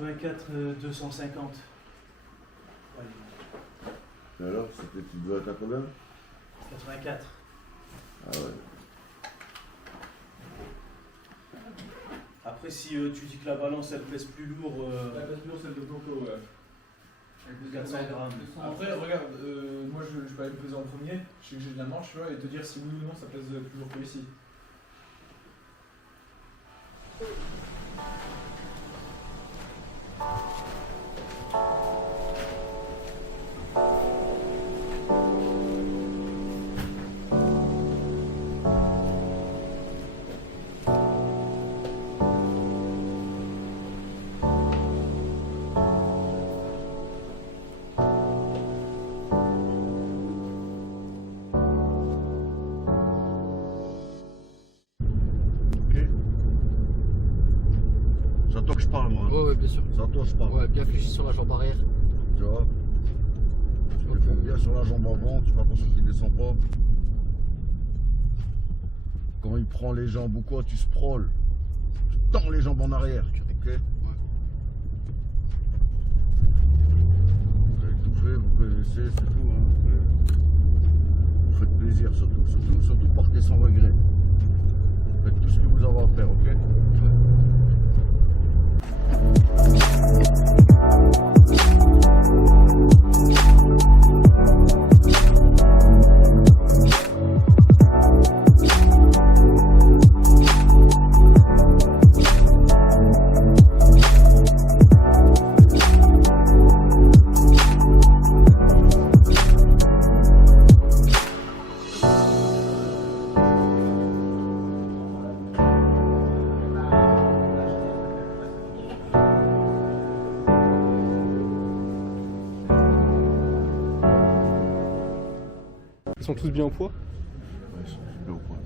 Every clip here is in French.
84 250. Et alors, tu dois être à combien? 84. Ah ouais. Après, si tu dis que la balance elle pèse plus lourd. Elle pèse plus lourd celle de Blanco, ouais. 400 grammes. Après, regarde, moi je peux aller me peser en premier, je sais que j'ai de la marche, tu vois, et te dire si oui ou non ça pèse plus lourd que ici. C'est à toi que je parle, moi. Ouais, bien sûr. C'est à toi que je parle. Ouais, bien fléchi sur la jambe arrière. Tu vois? Tu le prends bien sur la jambe avant, tu fais attention qu'il ne descend pas. Quand il prend les jambes ou quoi, tu sprawls. Tu tends les jambes en arrière. Ok? Ouais. Vous avez tout fait, vous connaissez, c'est tout. Hein. Vous faites plaisir surtout. Surtout partez sans regret. Faites tout ce que vous avez à faire, ok? Ils sont tous bien au poids? Ouais, ils sont super au point.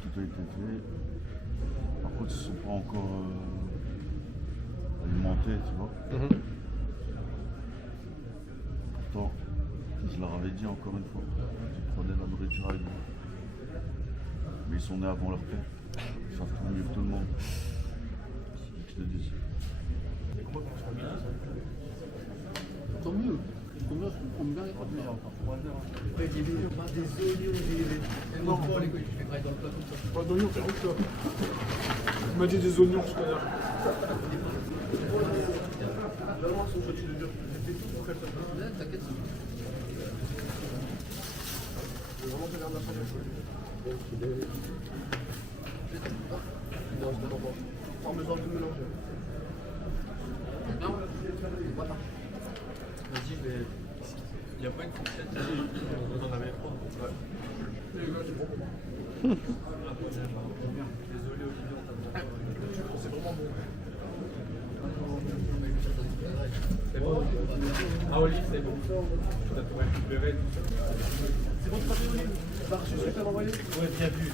Tout a été fait. Par contre, ils ne sont pas encore alimentés, tu vois. Pourtant, je leur avais dit encore une fois, ils prenaient la nourriture avec vous. Mais ils sont nés avant leur père. Ils savent tout mieux que tout le monde. Je te dis. Tant mieux. Combien je comprends bien les premiers encore. Ouais, des oignons, non, pas les couilles, je les braille dans le plat comme ça. Pas d'oignons, c'est où ça? Tu m'as dit des oignons tout à l'heure. T'inquiète. Parmesan tout mélangé. Non, voilà. Vas-y, je vais. Il n'y a pas une fourchette ici. On en avait trois. Ouais. Les gars, c'est bon pour moi. Désolé, Olivier. C'est vraiment bon. C'est bon? Ah, Olive, c'est bon. Ça pourrait récupérer tout ça. C'est bon, tu m'as fait Olive? T'as reçu ce que t'as envoyé? Ouais, bien vu.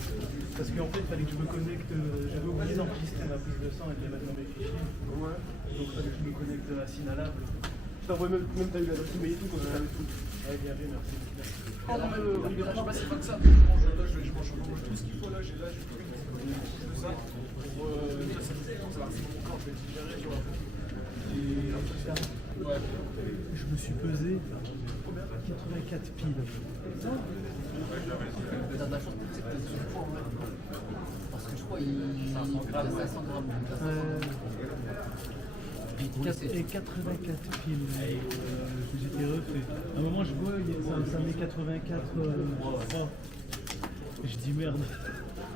Parce qu'en fait, il fallait que je me connecte. J'avais oublié d'enregistrer ma prise de sang et de les mettre dans mes fichiers. Ouais. Donc, il fallait que je me connecte à Synalable. Je t'envoie même t'as eu l'adresse email et tout, comme ça t'avais tout. Ouais, bien vu, merci. Olivier, non, bah c'est pas que ça. Je mange tout ce qu'il faut là, j'ai pris de ça. Pour ça va rester mon corps, je vais le digérer, tu vois. Et après ça. Ouais. Je me suis pesé 84 piles. T'as de la chance que c'est sur le poids, ouais. Parce que je crois qu'il y a 500 grammes. Et 84 piles. J'étais refait. À un moment, je vois, ça met 84. Je dis merde.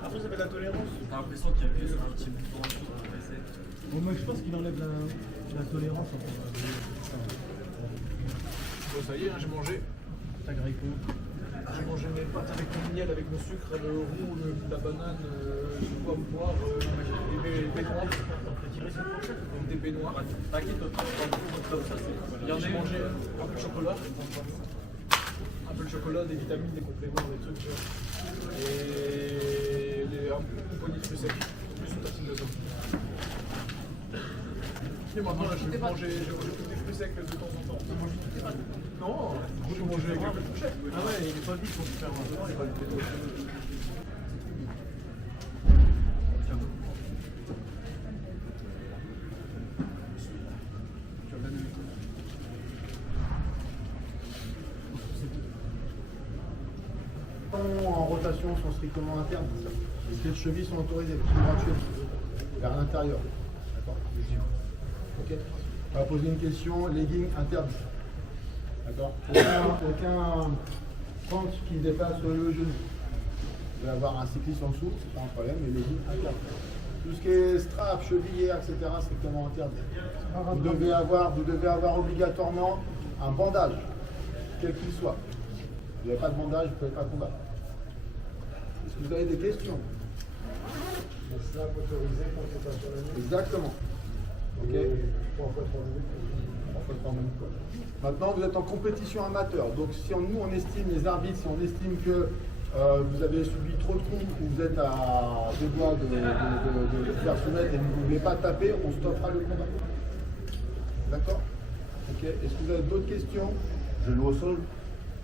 Après, ça fait de la tolérance. T'as l'impression qu'il y a appuyé sur un petit bouton en dessous pour essayer. Bon, moi, je pense qu'il enlève la tolérance. Bon, ça y est, hein, j'ai mangé. T'as gripé. J'ai mangé mes pâtes avec mon miel, avec mon sucre, le roux, la banane, le pomme poire, les baies noires. Donc des baies noires. T'inquiète, comme ça, c'est. J'ai mangé un peu de chocolat. Un peu de chocolat, des vitamines, des compléments, des trucs. Et une poignée de fruits secs. Plus une tartine de ça. Et maintenant, là, je mange des fruits secs de temps en temps. Non, je mange avec un peu de fourchette. Ah ouais, il est pas vite pour se faire un. Il va le péter. rotations sont strictement interdites. Les pieds de cheville sont autorisés, les droits de cheville, vers l'intérieur. D'accord. Ok. On va poser une question, legging interdit. D'accord. Aucun pente qui dépasse le genou. Vous allez avoir un cycliste en dessous, c'est pas un problème, mais legging interdit. Tout ce qui est strap, chevillé, etc., c'est strictement interdit. Vous devez avoir obligatoirement un bandage, quel qu'il soit. Vous n'avez pas de bandage, vous ne pouvez pas combattre. Est-ce que vous avez des questions? Exactement. Ok. Maintenant, vous êtes en compétition amateur. Donc, si nous, on estime, les arbitres, si on estime que vous avez subi trop de coups ou vous êtes à deux doigts de faire soumettre et vous ne voulez pas taper, on stoppera le combat. D'accord? Ok. Est-ce que vous avez d'autres questions? Genou au sol.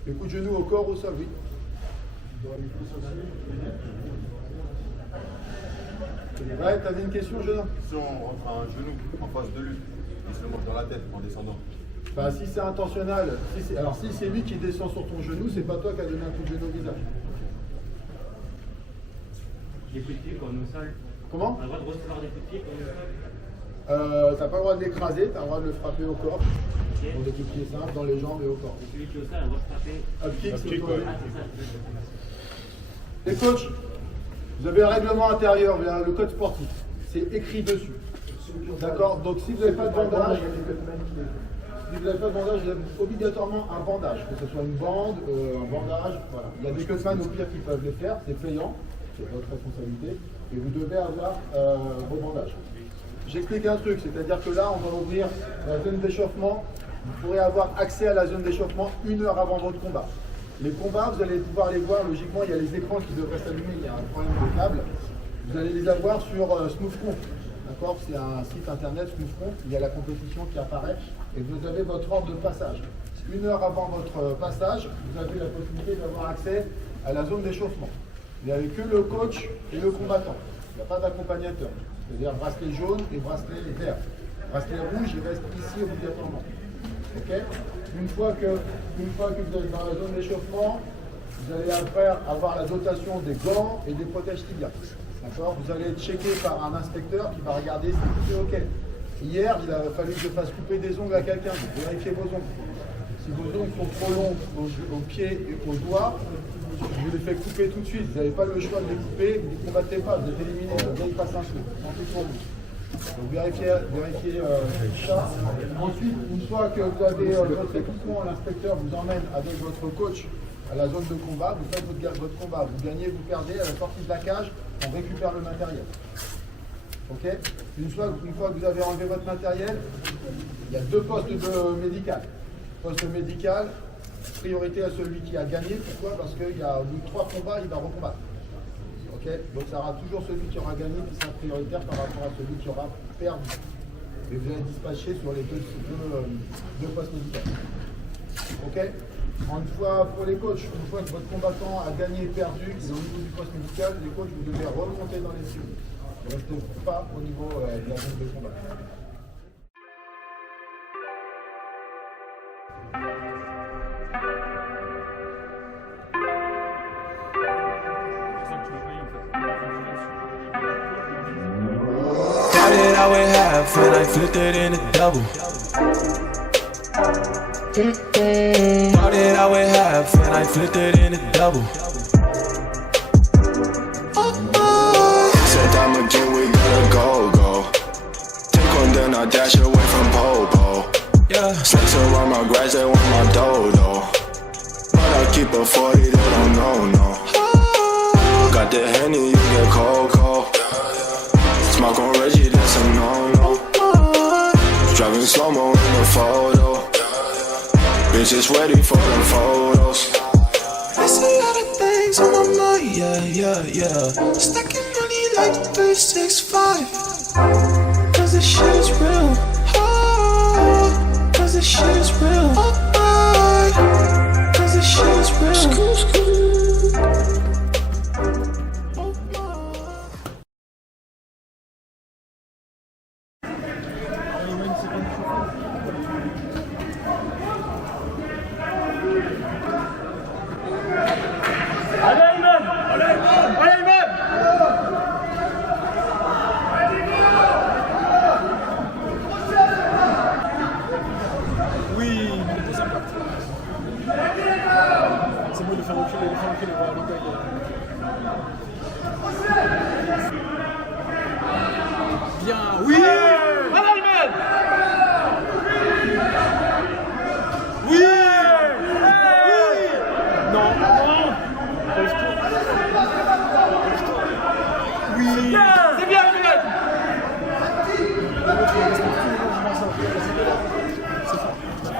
Les coups de genou au corps, au sol, oui. Ouais, t'avais une question, jeune homme? Si on rentre un genou en face de lui, il se le mange dans la tête en descendant. Bah, si c'est intentionnel, si c'est lui qui descend sur ton genou, c'est pas toi qui as donné un coup de genou au visage. Les coups de pied comme au sol. Comment? On a le droit de recevoir des coups de pied comme au sol. T'as pas le droit de l'écraser, t'as le droit de le frapper au corps. Ok. Pour des coups de pied simples, dans les jambes et au corps. Et celui qui est au sol, on va se frapper. Up kick, c'est autorisé. Ah, c'est ça. Les coachs, vous avez un règlement intérieur, le code sportif. C'est écrit dessus. D'accord? Donc si vous n'avez pas de bandage, vous avez obligatoirement un bandage, que ce soit une bande, un bandage, voilà. Il y a des cutman au pire qui peuvent les faire, c'est payant, c'est votre responsabilité, et vous devez avoir vos bandages. J'explique un truc, c'est-à-dire que là, on va ouvrir la zone d'échauffement, vous pourrez avoir accès à la zone d'échauffement 1 heure avant votre combat. Les combats, vous allez pouvoir les voir, logiquement, il y a les écrans qui devraient s'allumer, il y a un problème de câble. Vous allez les avoir sur SmoothConf. D'accord? C'est un site internet SmoothConf, il y a la compétition qui apparaît et vous avez votre ordre de passage. 1 heure avant votre passage, vous avez la possibilité d'avoir accès à la zone d'échauffement. Il n'y avait que le coach et le combattant. Il n'y a pas d'accompagnateur. C'est-à-dire bracelet jaune et bracelet vert. Bracelet rouge, il reste ici obligatoirement. Ok? Une fois que vous êtes dans la zone d'échauffement, vous allez après avoir la dotation des gants et des protèges tibias. D'accord? Vous allez être checké par un inspecteur qui va regarder si tout est OK. Hier, il a fallu que je fasse couper des ongles à quelqu'un. Vous vérifiez vos ongles. Si vos ongles sont trop longs aux pieds et aux doigts, je les fais couper tout de suite. Vous n'avez pas le choix de les couper, vous ne combattez pas, vous êtes éliminé. Là, il passe un saut. Pour vous. Donc vérifiez ça. Ensuite, une fois que vous avez votre équipement, l'inspecteur vous emmène avec votre coach à la zone de combat, vous faites votre combat, vous gagnez, vous perdez, à la sortie de la cage, on récupère le matériel. Ok? Une fois que vous avez enlevé votre matériel, il y a 2 postes médical. Poste médical, priorité à celui qui a gagné. Pourquoi? Parce qu'il y a au bout de 3 combats, il va recombattre. Okay. Donc ça sera toujours celui qui aura gagné qui sera prioritaire par rapport à celui qui aura perdu. Et vous allez dispatcher sur les deux postes médicaux. Ok? Une fois pour les coachs, une fois que votre combattant a gagné et perdu, au niveau du poste médical, les coachs, vous devez remonter dans les cellules. Ne restez pas au niveau de la zone de combat. Started out with half and I flipped it into double. Started out with half and I flipped it into double. Said I'm again, we gotta go. Take one, then I dash away from Popo. Yeah, snakes around my grass, they want my dodo. But I keep a 40, they don't know, no. Got the Henny, you get cold. Smoke on Reggie, that's a no-no. Driving slow-mo in the photo. Bitches ready for the photos. There's a lot of things on my mind, yeah. Stacking money like 365. Cause this shit is real. Cause this shit is real. Cause this shit is real.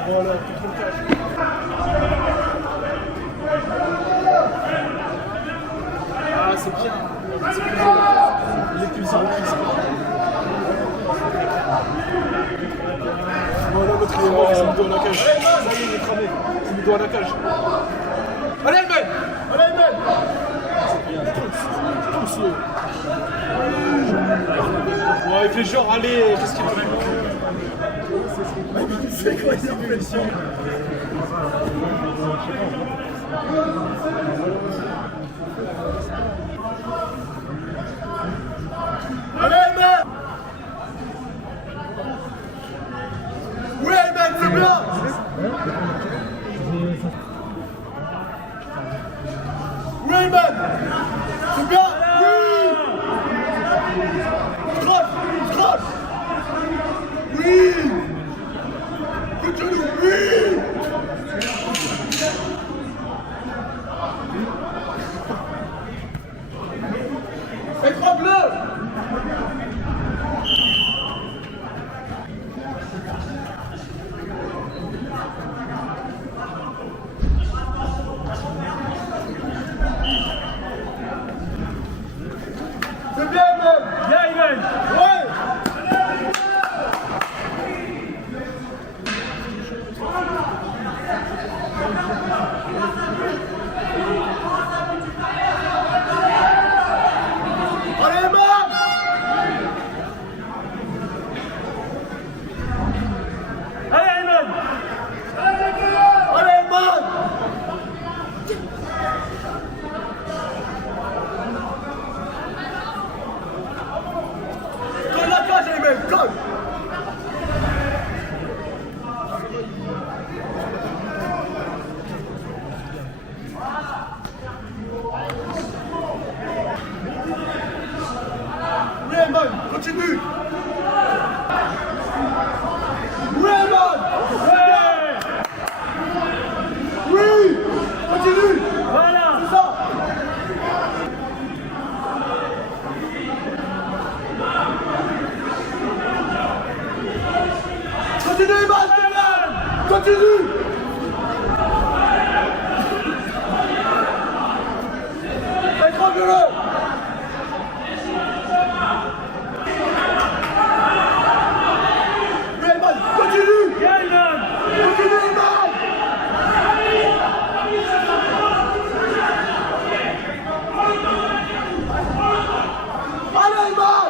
Voilà, contre le cage. Ah, c'est bien. Il est puissant, Voilà, l'autre il est mort, c'est mis dos à la cage. Ça y est, il est cramé. C'est mis dos à la cage. Allez, Elmen! Allez, Elmen! Tous slow. Ouais, il fait genre, allez, qu'est-ce qu'il fait? C'est quoi cette pression? Allez, Elmen! Oui, Elmen, c'est bien! Oui, Elmen! C'est bien! Oui! Croche! Oui! Coup de genou! Oui! Étrangle-le! C'est bien, Elmen! Bien, Elmen! Ouais! Allez, Elmen! Allez, Elmen! Allez, Elmen! Colle la cage, Elmen! Colle! Oui, Elmen! Continue! Oui, Elmen! Ouais! Oui! Continue! Voilà! C'est ça! Continue, Elmen! Continue! Étrangle-le! Oui, Elmen! Continue! Bien, Elmen! Continue, Elmen! Allez, Elmen!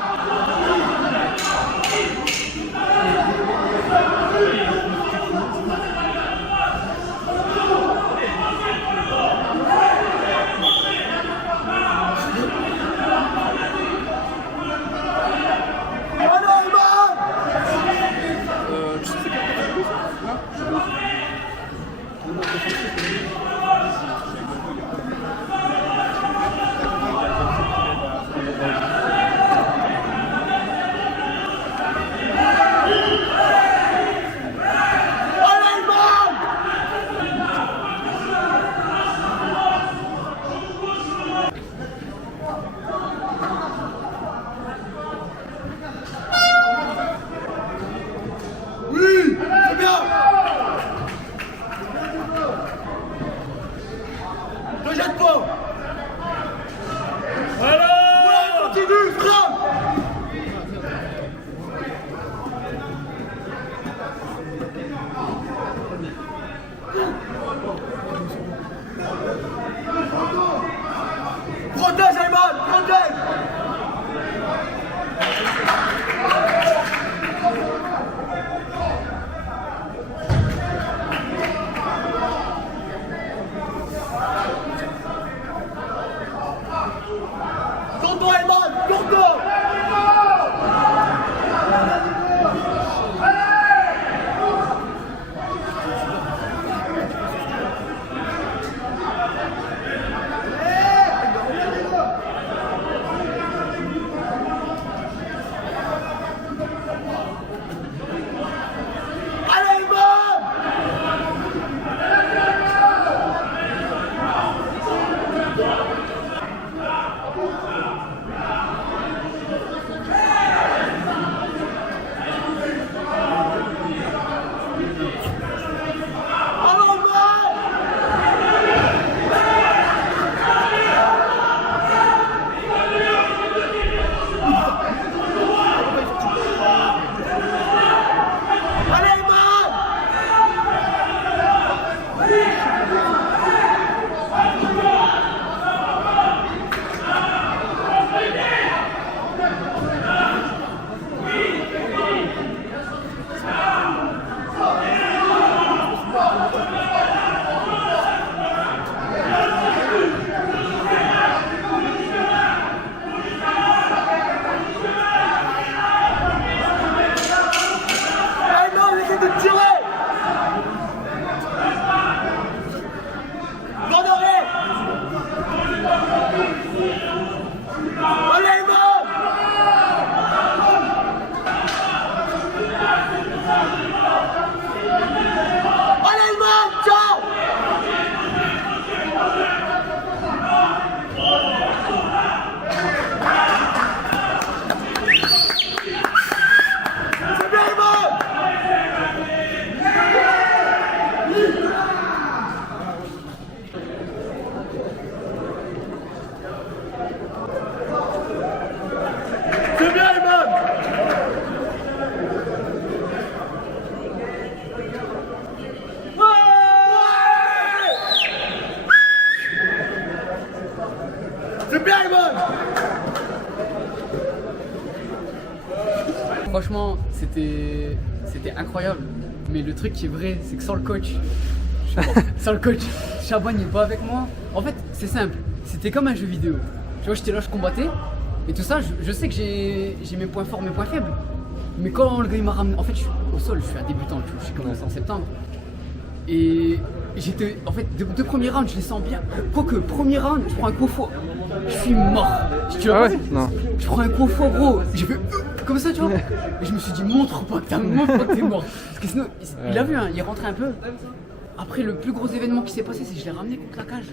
c'était incroyable. Mais le truc qui est vrai, c'est que sans le coach, sans le coach, Chabon n'est pas avec moi. En fait, c'est simple. C'était comme un jeu vidéo. Tu vois, j'étais là, je combattais. Et tout ça, je sais que j'ai mes points forts, mes points faibles. Mais quand le gars il m'a ramené. En fait, je suis au sol, je suis un débutant. Tu vois, j'ai commencé en septembre. Et j'étais. En fait, deux premiers rounds, je les sens bien. Quoique, premier round, je prends un coup faux. Je suis mort. Tu vois, Non. je prends un coup faux, gros. J'ai fait. Comme ça, tu vois. Et je me suis dit, montre pas que t'es mort. Parce que sinon, il a vu, hein, il est rentré un peu. Après, le plus gros événement qui s'est passé, c'est que je l'ai ramené contre la cage.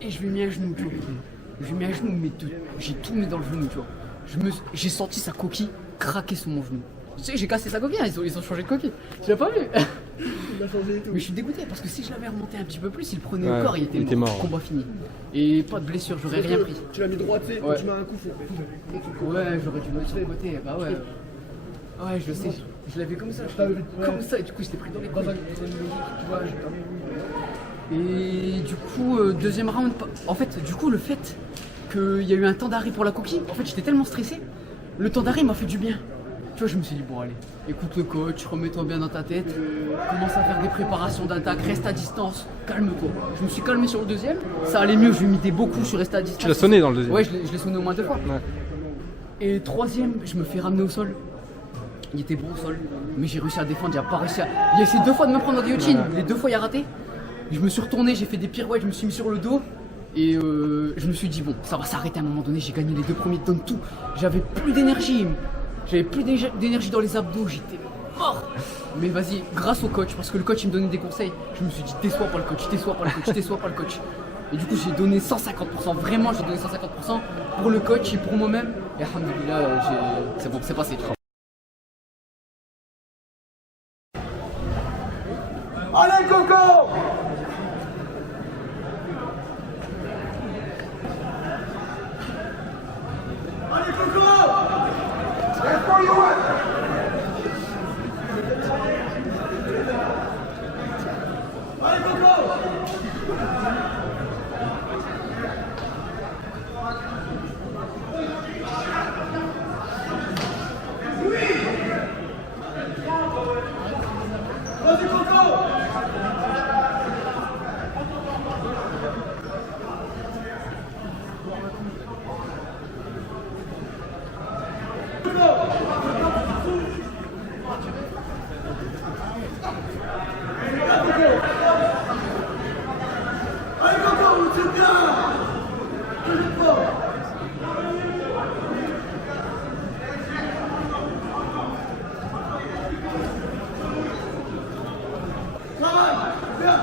Et je lui ai mis un genou, tu vois. Je lui ai mis un genou, mais j'ai tout mis dans le genou, tu vois. J'ai senti sa coquille craquer sous mon genou. Tu sais, j'ai cassé sa coquille, hein, ils ont changé de coquille. Tu l'as pas vu? Il a changé et tout. Mais je suis dégoûté parce que si je l'avais remonté un petit peu plus, il prenait au corps, il était mort. mort. Combat fini. Et pas de blessure, j'aurais rien pris. Tu l'as mis droit, tu sais, quand Ouais. tu mets un coup, faut. Ouais, j'aurais dû me botter, bah ouais. Ouais, je sais, je l'avais comme ça, comme ça, et du coup, j'étais pris dans les couilles. Tu vois, et du coup, deuxième round, en fait, du coup, le fait qu'il y a eu un temps d'arrêt pour la coquille, en fait, j'étais tellement stressé, le temps d'arrêt m'a fait du bien. Tu vois, je me suis dit, bon, allez, écoute le coach, remets-toi bien dans ta tête, commence à faire des préparations d'attaque, reste à distance, calme-toi. Je me suis calmé sur le deuxième, ça allait mieux, je limitais beaucoup, je suis resté à distance. Tu l'as sonné dans le deuxième? Ouais, je l'ai sonné au moins 2 fois. Ouais. Et troisième, je me fais ramener au sol. Il était bon au sol, mais j'ai réussi à défendre, il a pas réussi à... Il a essayé 2 fois de me prendre en guillotine, les 2 fois il a raté. Je me suis retourné, j'ai fait des pirouettes, je me suis mis sur le dos. Et je me suis dit, bon, ça va s'arrêter à un moment donné, j'ai gagné les 2 premiers, donne tout. J'avais plus d'énergie, d'énergie dans les abdos, j'étais mort. Mais vas-y, grâce au coach, parce que le coach il me donnait des conseils, je me suis dit, déçois pas le coach, déçois pas le coach, déçois pas le coach. Et du coup j'ai donné 150%, vraiment j'ai donné 150% pour le coach et pour moi-même. Et alhamdoulilah, c'est bon, c'est passé. Allez, Coco! Allez, Coco! Let's go, you win! Allez, Coco! Vas-y, Coco! Allez, Coco, c'est bien! Toujours fort! Travaille! Bien!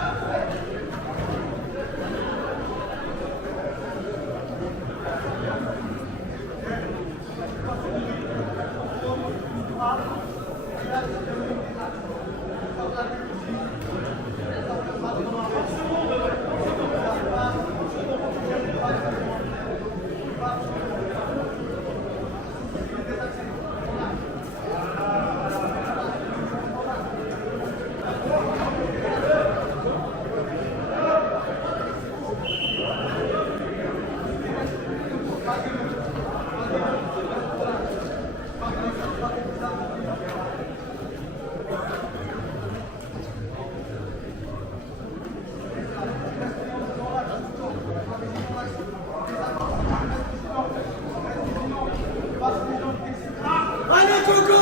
Allez, Coco!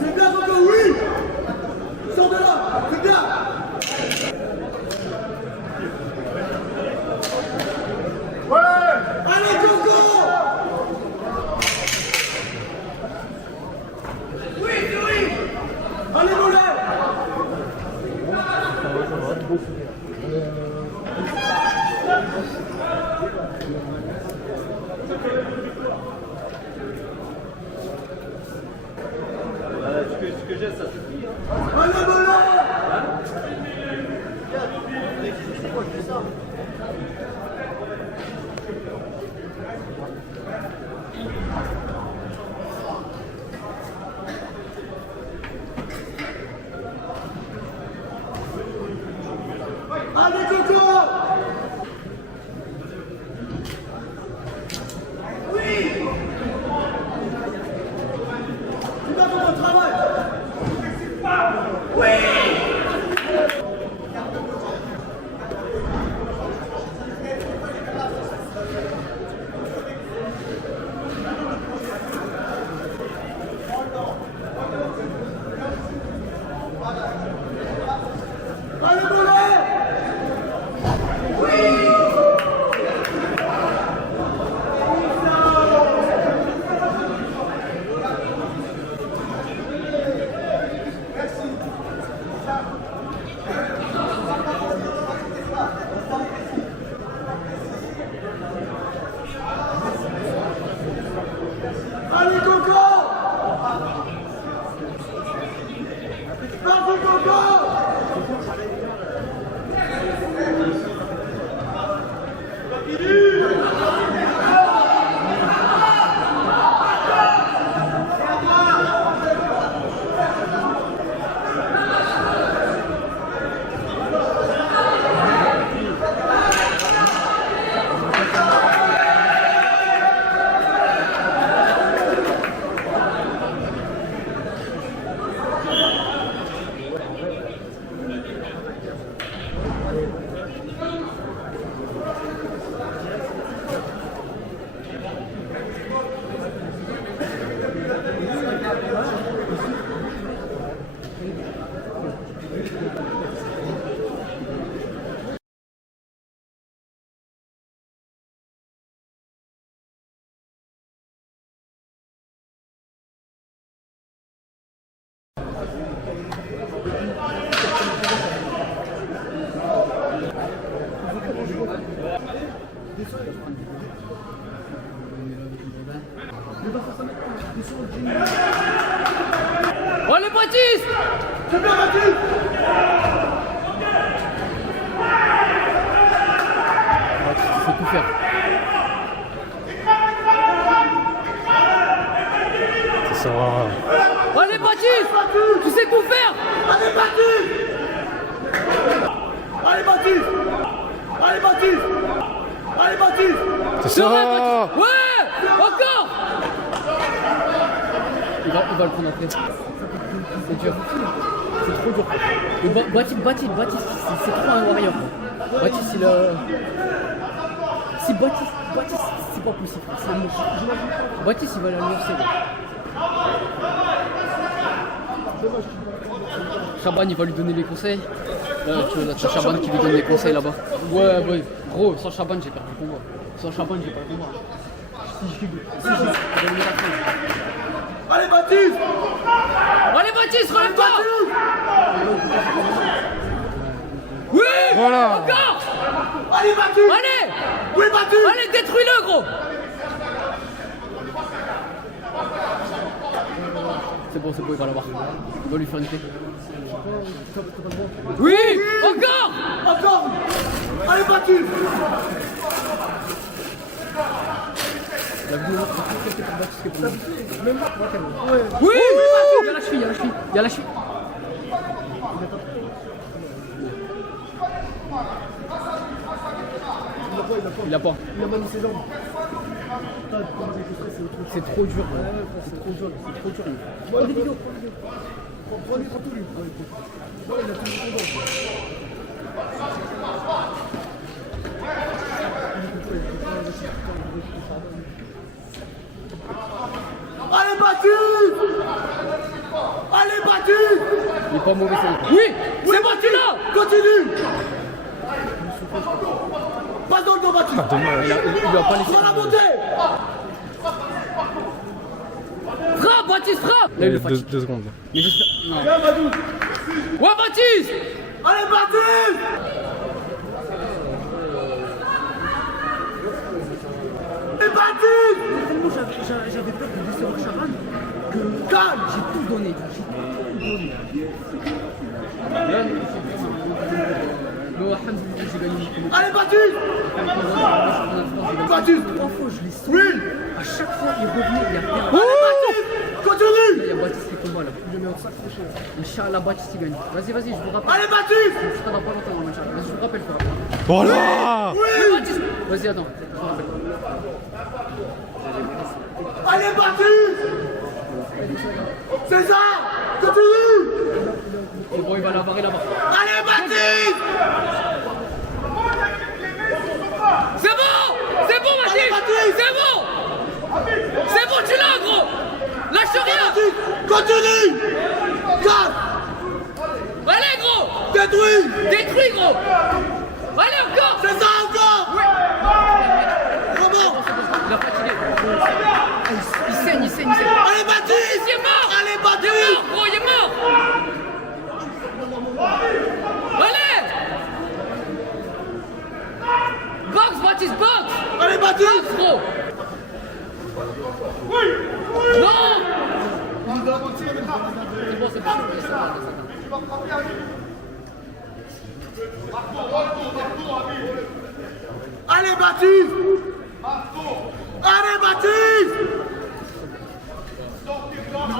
C'est bien, Coco, oui! Sors de là! C'est bien! Ouais! Allez, Coco! Oui, oui! Allez, Moulin! Ce que j'ai, ça suffit. Allez, Moulin! Allez, Coco! Tu vas faire ton travail! Allez, Moulin! Allez, Coco! Vas-y, Coco! Oh les Baptiste! C'est bien, Baptiste! Faut tout faire. Allez Baptiste! Tu sais tout faire! Allez, Baptiste! Allez, Baptiste! Allez, Baptiste! Allez, Baptiste! C'est vrai, Baptiste! Ouais! Encore! Il va le prendre après. C'est dur. C'est trop dur. Mais Baptiste, c'est trop un warrior. Baptiste, il a... Si Baptiste, c'est pas possible. C'est un monstre. Baptiste, il va la lancer. Chaban, il va lui donner les conseils. Là, tu vois, t'as Chaban qui lui donne les conseils là-bas. Ouais. Gros, sans Chaban, j'ai perdu le combat. Sans Chaban, j'ai pas le combat. Allez, Baptiste! Allez Baptiste, relève-toi! Oui! Voilà. Encore! Allez, Baptiste! Allez! Oui, Baptiste! Allez, détruis-le, gros! C'est bon, il va l'avoir. Il va lui faire une clé. Oui! Encore! Encore! Allez, Baptiste! La vidéo montre que c'est pour Baptiste qui est pour lui. Oui! Il y a la cheville, il y a la cheville. Il a pas. Il a pas mis ses jambes. C'est trop dur. C'est trop dur. Prends des vidéos. Prends-lui, prends tout lui. Ouais, il a tout le temps. Allez, Baptiste! Allez, Baptiste! Il est pas mauvais, c'est... Oui! C'est bon, tu l'as! Continue! Pas dans le dos, Baptiste! Il lui a pas laissé... Dans la montée! Frappe, Baptiste, frappe! Là, il est fatigué. 2 secondes. Mais j'espère... Non. Viens, Badou! Ouais, Baptiste! Allez, Baptiste! Et Baptiste! J'avais peur de décevoir Chaban, que Calme! j'ai tout donné. Mais alhamdoulilah, j'ai gagné mon combat. Allez, Baptiste! Baptiste! 3 fois, je l'ai sauvé. Oui! À chaque fois, il revenait, il a perdu. Allez, Baptiste! Continue! Baptiste les combats là. Je mets en s'accrocher. Inch'Allah, Baptiste il gagne. Vas-y, vas-y, je vous rappelle. Allez, Baptiste! Ça va pas longtemps, Inch'Allah. Vas-y, je vous rappelle, frère. Voilà. Baptiste. Vas-y, attends. Je vous rappelle. Allez, Baptiste! César! Continue! C'est bon, il va l'avoir, il va l'avoir. Allez, Baptiste! C'est bon! C'est bon, Baptiste! C'est bon! C'est bon, tu l'as, gros! Lâche rien! Continue! Garde! Allez, gros! Détruis! Détruis, gros! Allez, encore! C'est ça encore! Comment? Il a fatigué. Il saigne, il saigne, il saigne. Allez, Baptiste! Il est mort! Allez, Il est Baptiste! mort, gros, il est mort! Allez! Box, Baptiste, box! Allez, Baptiste! Gros! Non! C'est bon, c'est bon. Allez, Baptiste! Allez, Baptiste!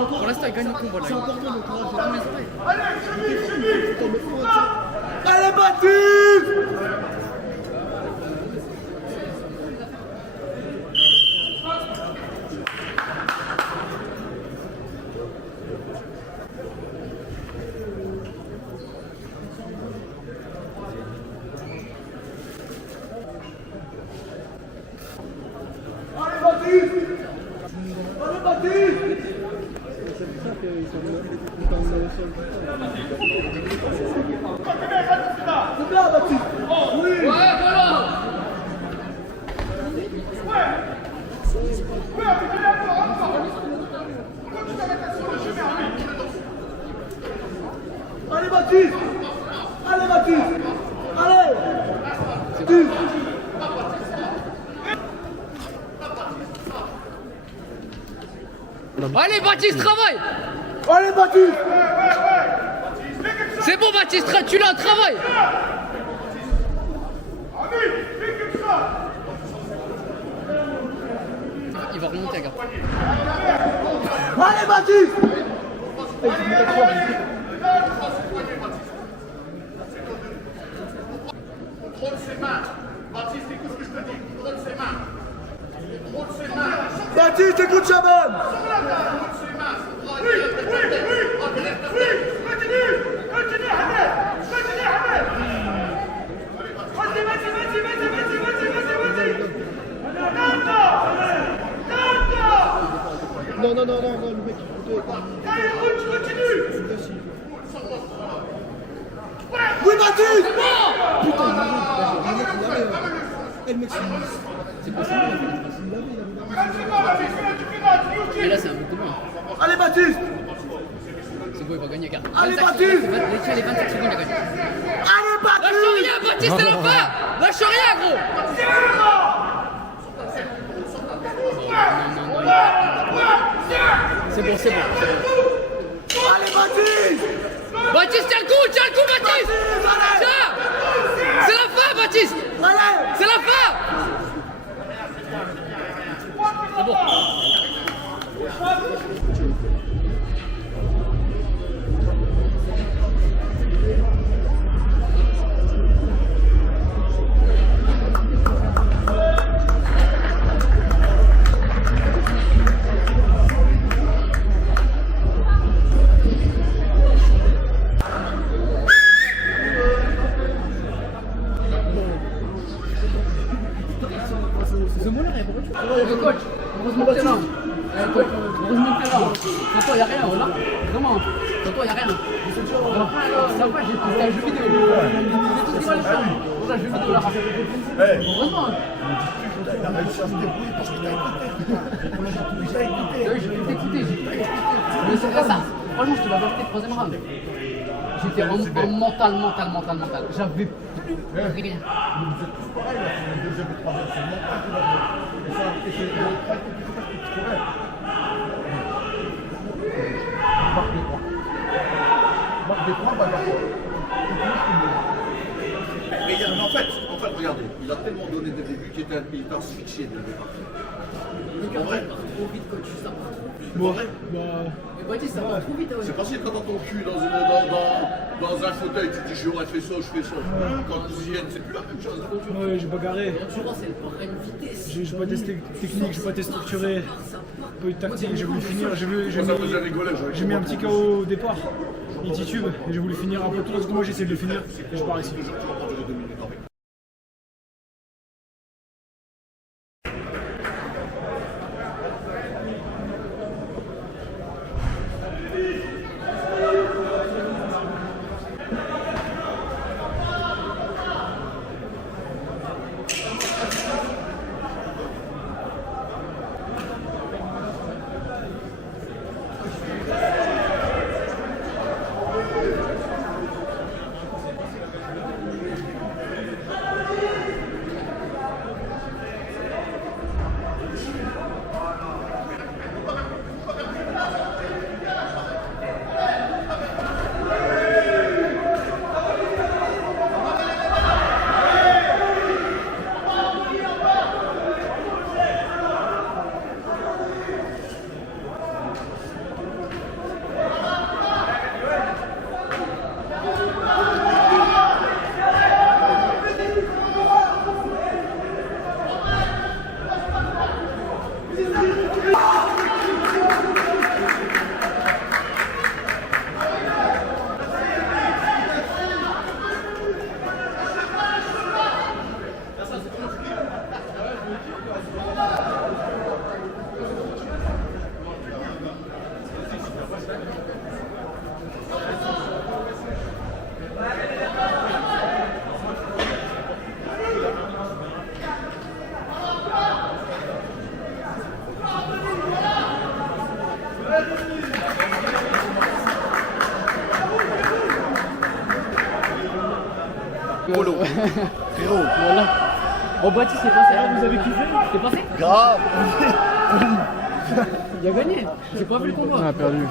Pour l'instant, il gagne le combat là. Allez, Baptiste! Allez, Baptiste! Allez, Baptiste! C'est bien, Baptiste! Oui! Ouais, voilà! Allez, Baptiste! Allez, Baptiste! Allez! Baptiste! Allez, Baptiste, travaille! Allez, Baptiste! C'est bon, Baptiste, tu l'as, travaille! Il va remonter, gars. Allez, Baptiste! Contrôle ses mains. Baptiste, écoute ce que je te dis. Contrôle ses mains. Contrôle ses mains. Baptiste, écoute Chaban! Contrôle ses mains. Oui, continue, Ahmed. Continue, Ahmed. Non, le mec il foutait. Allez, roule, continue. Oui, Baptiste! Putain, il le mec c'est pas ça. Mais là, c'est un peu de loin. Allez, Baptiste! C'est bon, il va gagner, gars. Allez, 25 Baptiste! secondes, les 25 secondes, il a gagné. Allez, Lâche Baptiste! rien, Baptiste, c'est la fin! Lâche rien, gros! C'est bon, c'est bon. Allez, Baptiste! Baptiste, tiens le coup, Baptiste! Tiens! C'est la fin, Baptiste! Allez! C'est la fin! C'est bon. Le coach, heureusement que t'es là. Coach, heureusement que t'es là. Sans toi, y'a rien, voilà. Vraiment, sans toi, y'a rien. Ça va, j'ai un jeu vidéo. C'est tout ce qui va le faire. Dans un jeu vidéo là. Heureusement. J'ai tout écouté. Mais c'est pas ça. Franchement, je te l'avais fait troisième round. J'étais en mental. J'avais plus rien. Mais en fait, regardez, il a tellement donné dès le début qu'il était asphyxié dès le départ. Le gars, ça part trop vite, coach. Ça part trop vite. Bon, bah, Mais Baptiste, ça part trop vite. Ouais. C'est facile quand t'as ton cul dans un fauteuil, tu te dis j'aurais fait ça, je fais ça. Quand tu y es, c'est plus la même chose. ouais, j'ai pas garé. L'endurance, elle part à une vitesse. J'ai pas testé technique, j'ai pas été structuré. Pas eu de tactique, j'ai voulu finir. J'ai mis un petit KO au départ. Il titube et j'ai voulu finir un peu tout. Moi j'essaie de le finir et je pars ici. Polo. Frérot, voilà. Oh, Baptiste, c'est passé. Vous avez kiffé? C'est passé? Grave. Il a gagné. J'ai pas vu le combat. On a perdu.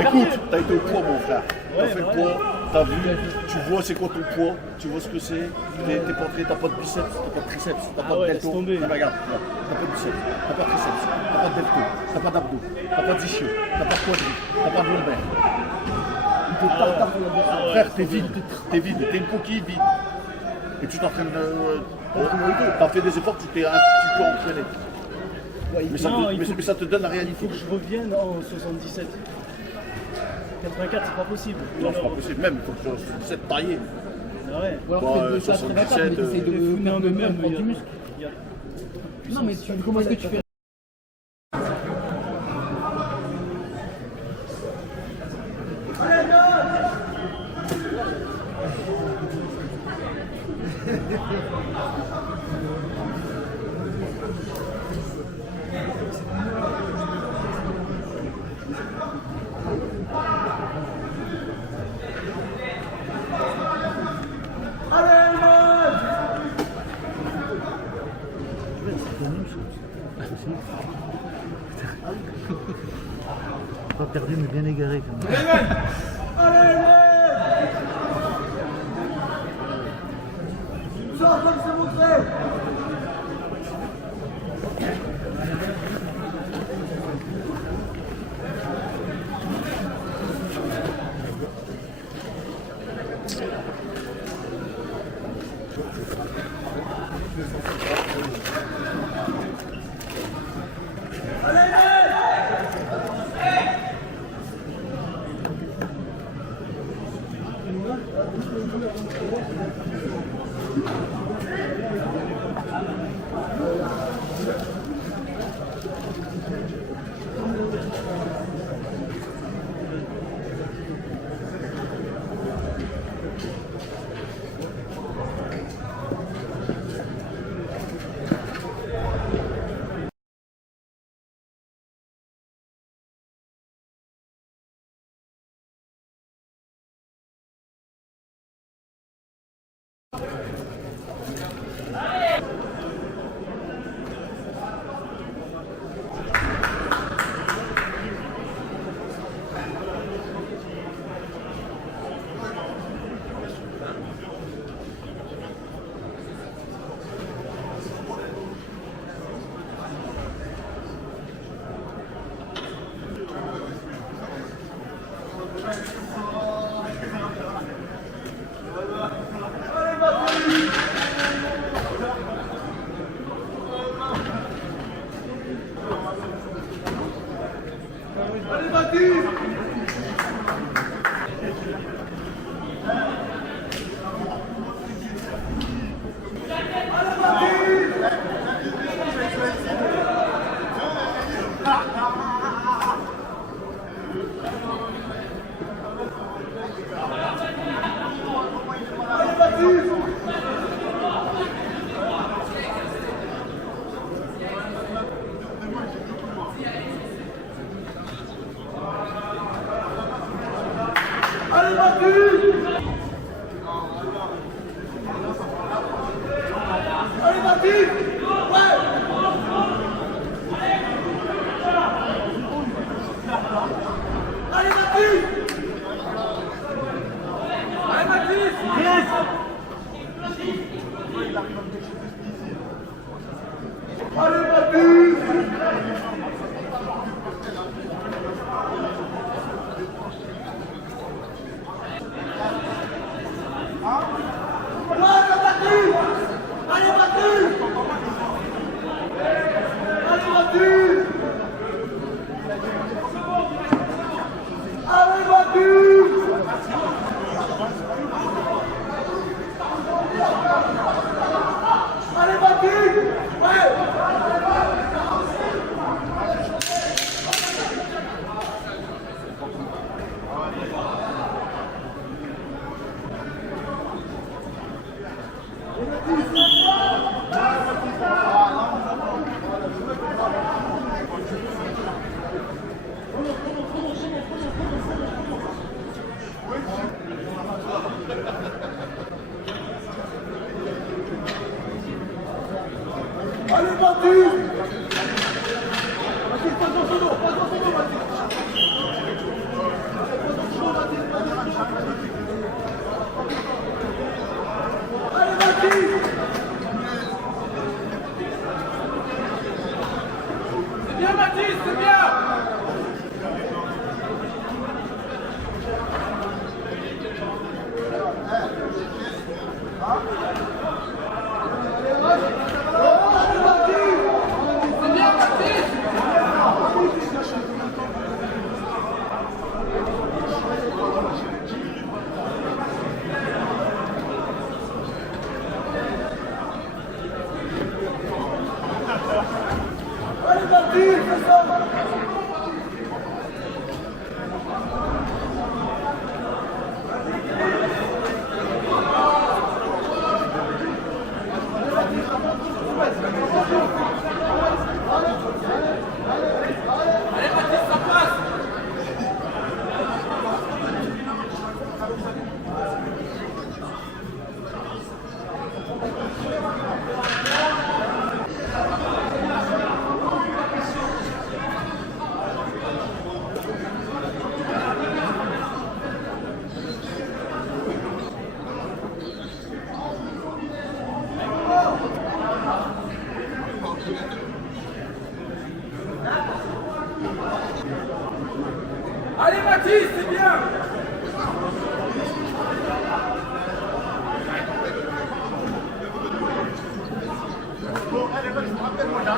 Écoute, t'as été au poids, mon frère. T'as fait le poids, t'as vu, tu vois c'est quoi ton poids, tu vois ce que c'est. T'es pas entré, t'as pas de biceps, t'as pas de triceps, t'as pas de delto. Regarde, t'as pas de biceps, t'as pas de triceps, t'as pas de delto, t'as pas d'abdos, t'as pas d'ischio, t'as pas de quadri, t'as pas de lombaire. Frère, t'es vide, t'es une coquille vide. Et tu t'entraînes. T'as fait des efforts, tu t'es un petit peu entraîné. Mais ça te donne la réalité. Il faut que je revienne en 77. 84, c'est pas possible. Non, c'est pas possible, même, il faut que je 77 taillé. Ah ouais. Ou alors peut-être de ça très bâtard, mais t'essayes de Non, mais même, prendre du muscle. Non, mais comment est-ce que tu fais? Pas perdu, mais bien égaré quand même. Allez Mathis, c'est bien. Allez,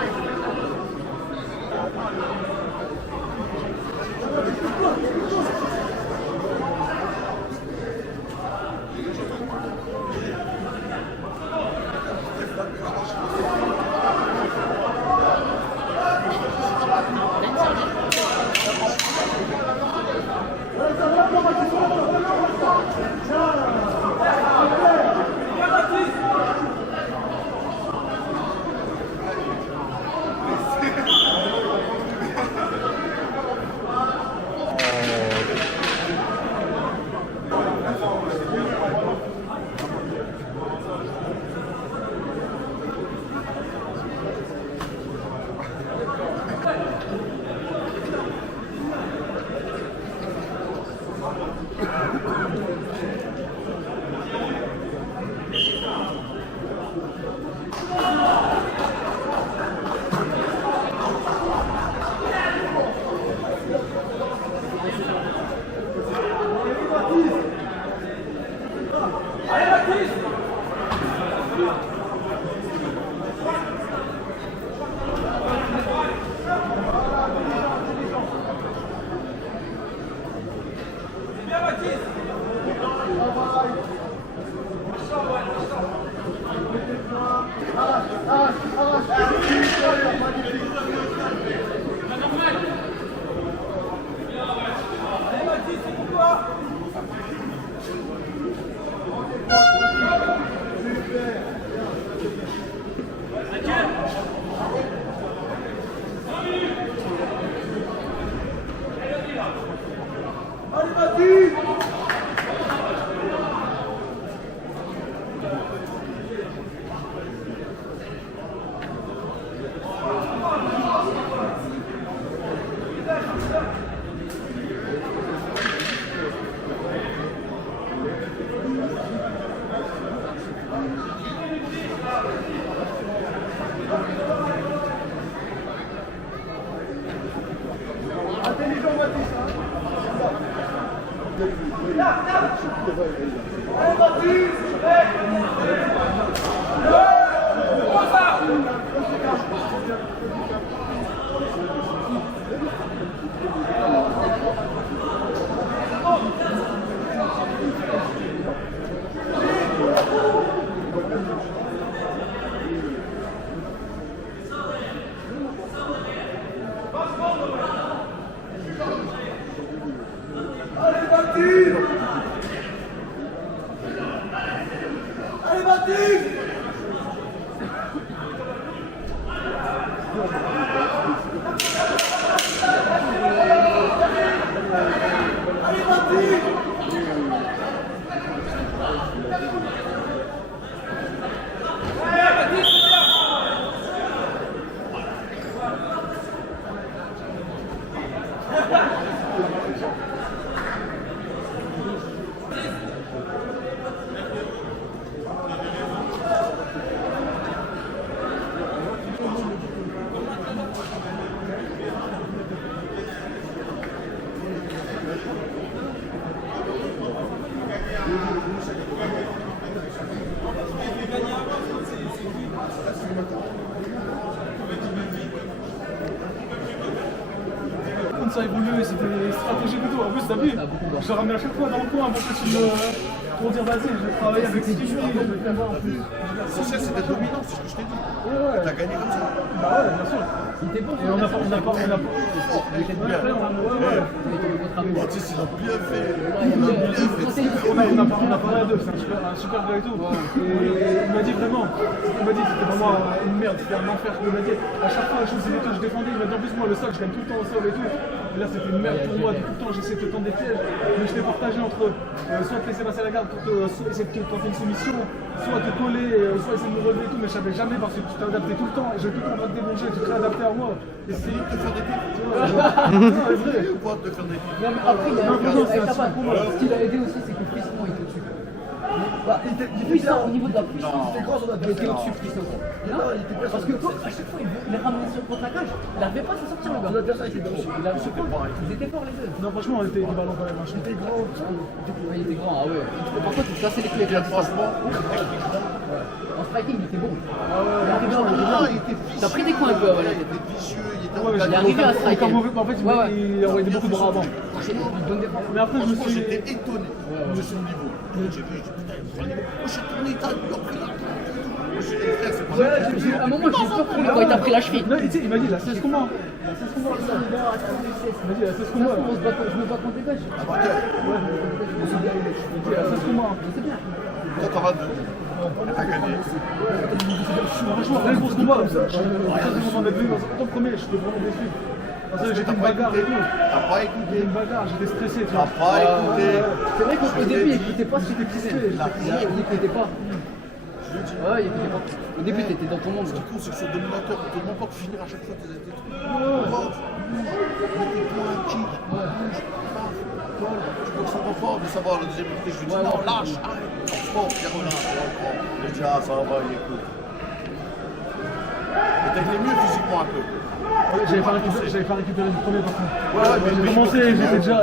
Quand ça évolue, c'était stratégique et tout. En plus, t'as vu, je te ramène à chaque fois dans le coin pour dire vas-y, je vais travailler avec Steve, je vais faire voir en plus. L'essentiel, c'est d'être dominant, c'est ce que je t'ai dit. Ouais. T'as gagné comme ça. Bah ouais, bien sûr. Et on n'a pas. Baptiste, ils ont bien fait. On a parlé à deux, c'est un super gars et tout. Et il m'a dit vraiment, c'était vraiment une merde, c'était un enfer. Il m'a dit, à chaque fois, je faisais des trucs, je défendais. Il m'a dit en plus, moi, le sol, je gagne tout le temps au sol et tout. Et là, c'était une merde pour moi, tout le temps, j'essayais de te tendre des pièges. Mais je l'ai partagé entre soit te laisser passer la garde pour essayer de te tenter une soumission, soit te coller, soit essayer de me relever et tout. Mais je savais jamais parce que tu t'es adapté tout le temps. J'ai tout le temps de démanger, tu t'es adapté à moi. Et c'est de faire des pieds. c'est vrai. Ou pas de faire des pieds. Non, mais après, il y a un peu avec ta balle. Ce qui l'a aidé aussi, c'est que physiquement, il était au-dessus. Puissant, au niveau de la puissance, il était au-dessus puissant. Non, parce que toi, à chaque fois, il ramenait sur contre la cage, il n'arrivait pas à s'en sortir le gars. Ils étaient forts les deux. Non, franchement, on était équivalents quand même. Il était gros. Il était grand, ah ouais. Par contre, il cassait les clés. Franchement, En striking, il était bon. il était vicieux. T'as pris des coups un peu, voilà. Il était vicieux, il était Ouais, Il est arrivé à striker. En fait, il envoyait beaucoup de bras avant. Il donne des Mais après, je me Franchement, suis. j'étais étonné de son niveau. J'ai vu, putain, il prend le niveau. Moi, je suis tourné, il a pris la. Moi, je suis frère, c'est pas ça. À un moment, j'ai peur pour lui quand il t'a pris la cheville. Non, il m'a dit, là, c'est ce combat. C'est ce combat. Il m'a dit, là, c'est ce combat. Je me bats contre des Belges. Amateur. Il dit, là, c'est ce combat. Toi, t'en vas deux. T'as gagné. Franchement, rien pour ce combat. On m'a vu dans le premier, j'étais vraiment déçu. Parce que j'étais une bagarre et tout. T'as pas écouté. J'étais une bagarre, j'étais stressé, tu T'as vois. pas écouté. C'est vrai qu'au début, il écoutait pas ce qu'il était crispé. Il écoutait pas. Ouais, il écoutait pas. Au début, t'étais dans ton monde. Ce qui compte, c'est que ce dominateur, il te demande pas de finir à chaque fois tes trucs. Mets tes points, kick, bouge, paf, colle. Tu vois que ça va fort, de savoir le deuxième côté. Je lui dis non, lâche, arrête, fort, viens là. Je dis ah, ça va, il écoute. Mais t'as été mieux physiquement un peu. J'avais pas récupéré du premier par contre. Ouais, mais J'ai commencé, j'étais déjà.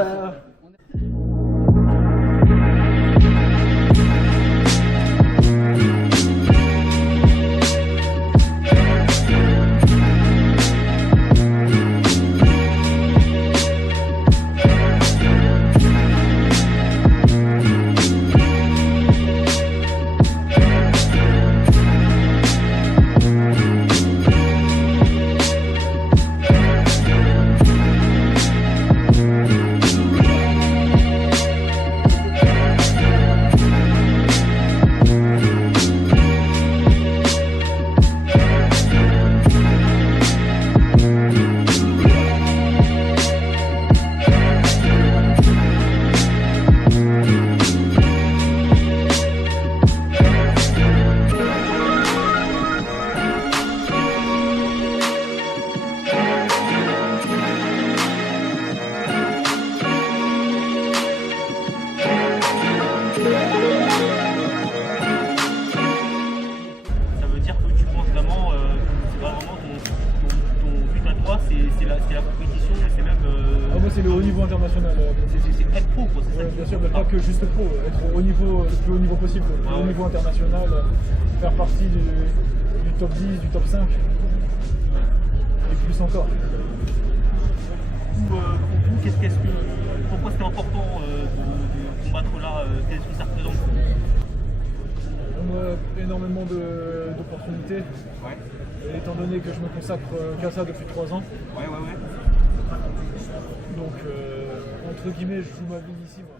Ça veut dire que tu penses vraiment, c'est pas vraiment ton but à toi, c'est la compétition et c'est même. Moi, c'est le haut niveau international. C'est être pro, quoi, c'est ça. Bien sûr, mais pas que juste pro, être au niveau, le plus haut niveau possible, au niveau international, faire partie du top 10, du top 5, et plus encore. Pour vous, pourquoi c'était important de combattre là, qu'est-ce que ça représente? On a énormément d'opportunités, et étant donné que je me consacre qu'à ça depuis 3 ans. Ouais. Donc, entre guillemets, je joue ma vie ici. Moi.